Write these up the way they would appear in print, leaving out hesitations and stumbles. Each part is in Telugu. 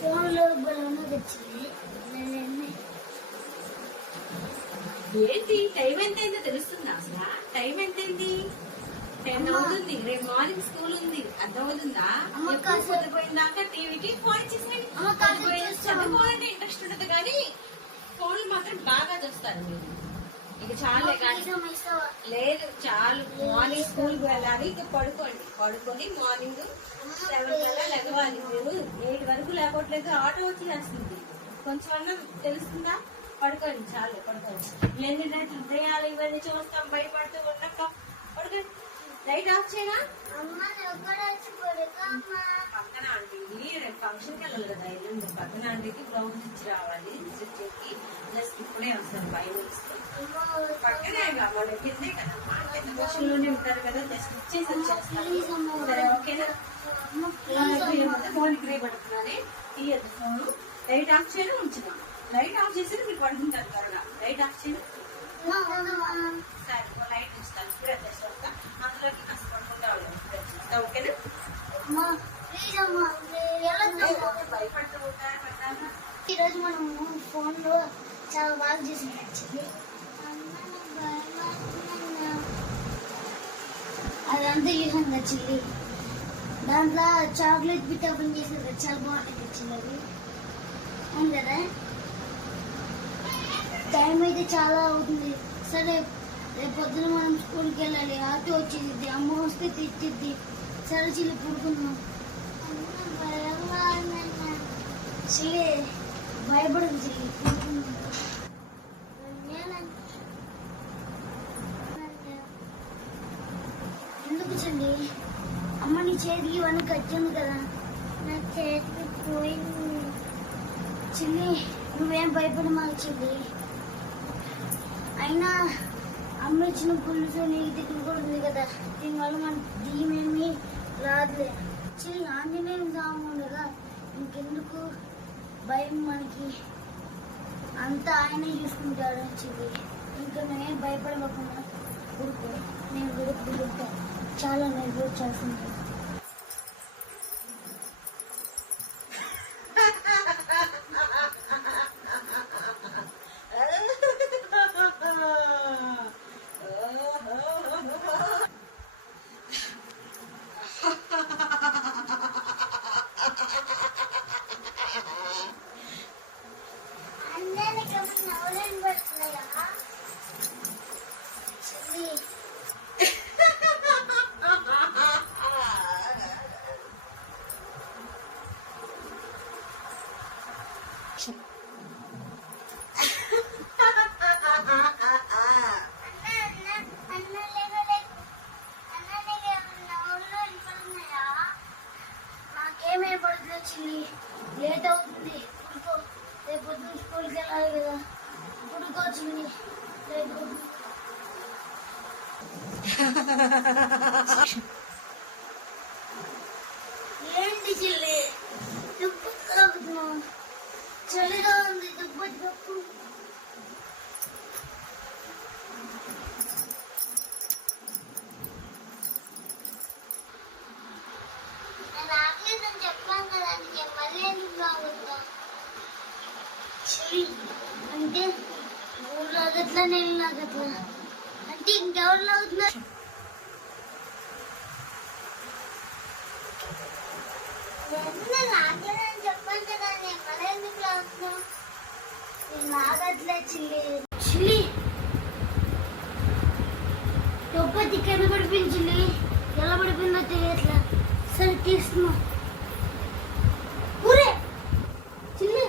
ఫోన్లో బలూన్ తెచ్చింది. ఏంటి టైం ఎంతైందో తెలుస్తుందా? అసలు టైం ఎంతైంది? 10 అవుతుంది. రేపు మార్నింగ్ స్కూల్ ఉంది. అర్థమవుతుందా? పొద్దుపోయిందాకా టీవీకి ఫోన్ ఇచ్చేసి చదువుకోవాలంటే ఇంట్రెస్ట్ ఉండదు కానీ ఫోన్లు మాత్రం బాగా చూస్తారు మీరు. ఇక చాలే కానీ లేదు చాలు. మార్నింగ్ స్కూల్ కి వెళ్ళాలి. ఇక పడుకొని మార్నింగ్ 7 కల్లా లెగవాలి. మీరు 8 వరకు లేకపోవట్లేదు. ఆటో వచ్చి వేస్తుంది. కొంచెం అన్నా తెలుస్తుందా? పడుకోండి చాలు. పడుకోండి. ఎన్ని హృదయాలు ఇవన్నీ చూస్తాం భయపడుతూ ఉండక పడుకోండి. లైట్ ఆఫ్ చేయనా? పక్కన ఆంటీకి రేపు ఫంక్షన్కి వెళ్ళాలి కదా. ఎల్లుండి పక్కన ఆంటీకి బ్లౌజ్ ఇచ్చి రావాలి. కి జస్ట్ ఇప్పుడే వస్తాను 5 minutes. పక్కనే మన కిందే కదా. పెద్ద పోషన్లోనే ఉంటారు కదా. జస్ట్ ఇచ్చేసి వచ్చేస్తాను. సరే ఓకేనా? ఫోన్ ఇక్కడే పడుతున్నానే. తీయద్దు ఫోన్. లైట్ ఆఫ్ చేయను ఉంచుదా. లైట్ ఆఫ్ చేసి మీరు పడుకుంటారు త్వరగా. లైట్ ఆఫ్ చేయను. సరే లైట్ ఇస్తాను. ఇప్పుడే తెస్తా. అందులోకి కాస్త పడుకుంటా వాళ్ళు ఓకేనా? భయపడుతూ ఉంటారు. ఈరోజు మనము ఫోన్ లో చాలా బాగా చేసి నచ్చింది. అదంతా చూసాను నచ్చింది. దాంట్లో చాక్లెట్ బిట్ ఓపెన్ చేసేది చాలా బాగుంటుంది నచ్చింది. అది అవును కదా. టైం అయితే చాలా అవుతుంది. సరే రేపు పొద్దున మనం స్కూల్కి వెళ్ళాలి. ఆటో వచ్చేది. అమ్మ వస్తే తెచ్చిద్ది. సరే చిల్లి పుడుకున్నాం. చిల్లి భయపడదు. చిల్లి పుడుకున్నాం. ఎందుకు చెల్లి? అమ్మ నీ చేతికి ఇవన్నీ కట్టింది కదా. నా చేతికి పోయింది. చిల్లి నువ్వేం భయపడి మాకు చెల్లి. అయినా అమ్మ ఇచ్చిన పులుసు నీకు తిట్టుకూడదు కదా. దీనివల్ల మన దీమేమి రాదులే. చిల్లి ఆంజనేయం సాముండగా ఇంకెందుకు భయం మనకి. అంతా ఆయనే చూసుకుంటాడు. చిల్లి ఇంకా నువ్వేం భయపడకుండా కొడుకు. నేను కొడుకు చాలా నేను చేస్తుంటాను. నాకేమే పడుతుంది చిల్లి. లేట్ అవుతుంది. పుడుకో. రేపు పొద్దున్న స్కూల్కి వెళ్ళాలి కదా. పుడుకో చిల్లి. లేట్ అవుతుంది. ఏంటి చిల్లి దుప్పు తాగుతున్నావు? చలిగా ఉంది. దుప్పు రాలేదని చెప్పాను కదా. మళ్ళీ ఎందుకు రావద్దా? అంటే ఊరు లాగట్లా నేను లాగట్లా అంటే ఇంకెవరు లాగుతున్నారు? రాలేదని చెప్పాను కదా. నేను మళ్ళీ ఎందుకు లాగుతున్నావు? నేను లాగట్లే చిల్లి. చిల్లి తొప్పతి కింద పడిపోయింది. చిల్లి ఎలా పడిపోయిందో తెలియట్లా. సరే తీస్తున్నా. ఊరే చిల్లి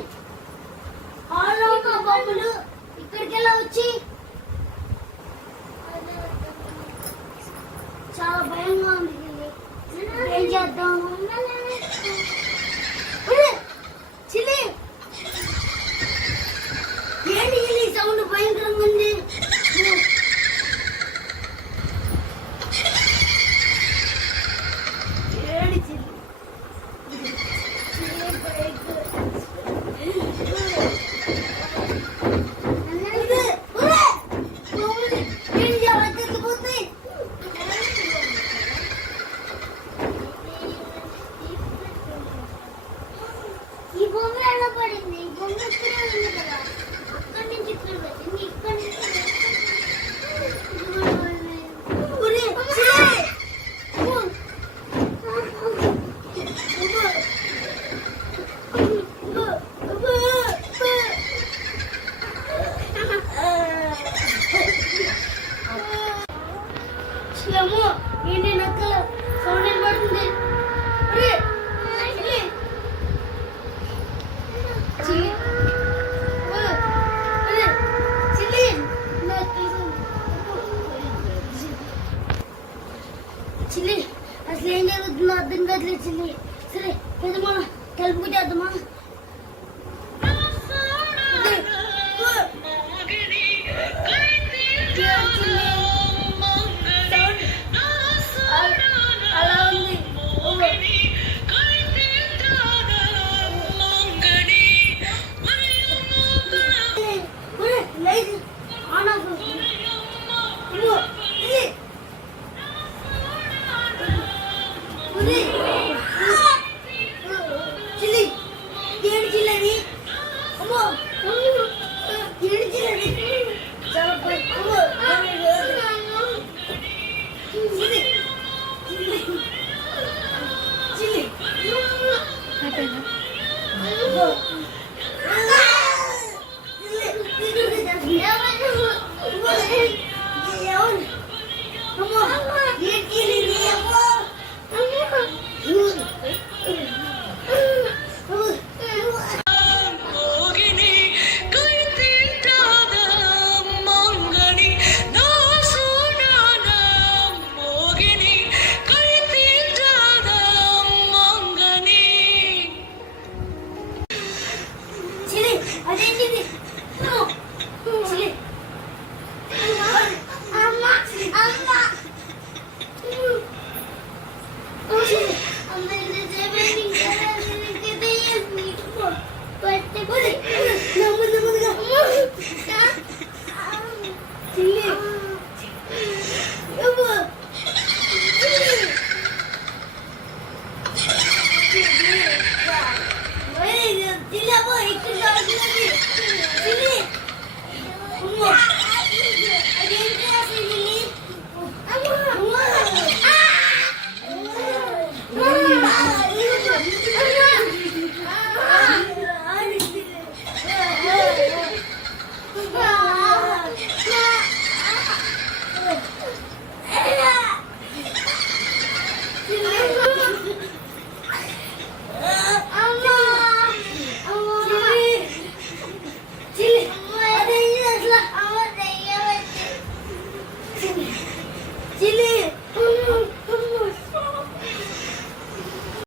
హాల్లో ఉన్న బాబులు ఇక్కడికి ఎలా వచ్చి చాలా భయంగా ఉంది. ఏం చేద్దాం? చిల్లి ఏంటి చిల్లి సౌండ్ భయంకరంగా ఉంది. పడింది బొమ్మ ఇక్కడే ఉంది కదా అక్కడి నుంచి ఇక్కడ వచ్చింది ఇక్కడి నుంచి ఒరే, చిలే! అమ్మో! చిలము ఏంటి నక్కల సౌండ్ పడుతుంది చిల్లి అసలు ఏం జరుగుతుందో అర్థం కావట్లేదు చిల్లి సరే పెద్దమ్మా కలుపుకు చేద్దామా అలా ఉంది లైట్ ఆన్ ఆఫ్ చిల్లి ఏడు చిల్లది అమ్మో ఏడు చిల్లది చాలా అమ్మో చిల్లి చిల్లి అదేంటి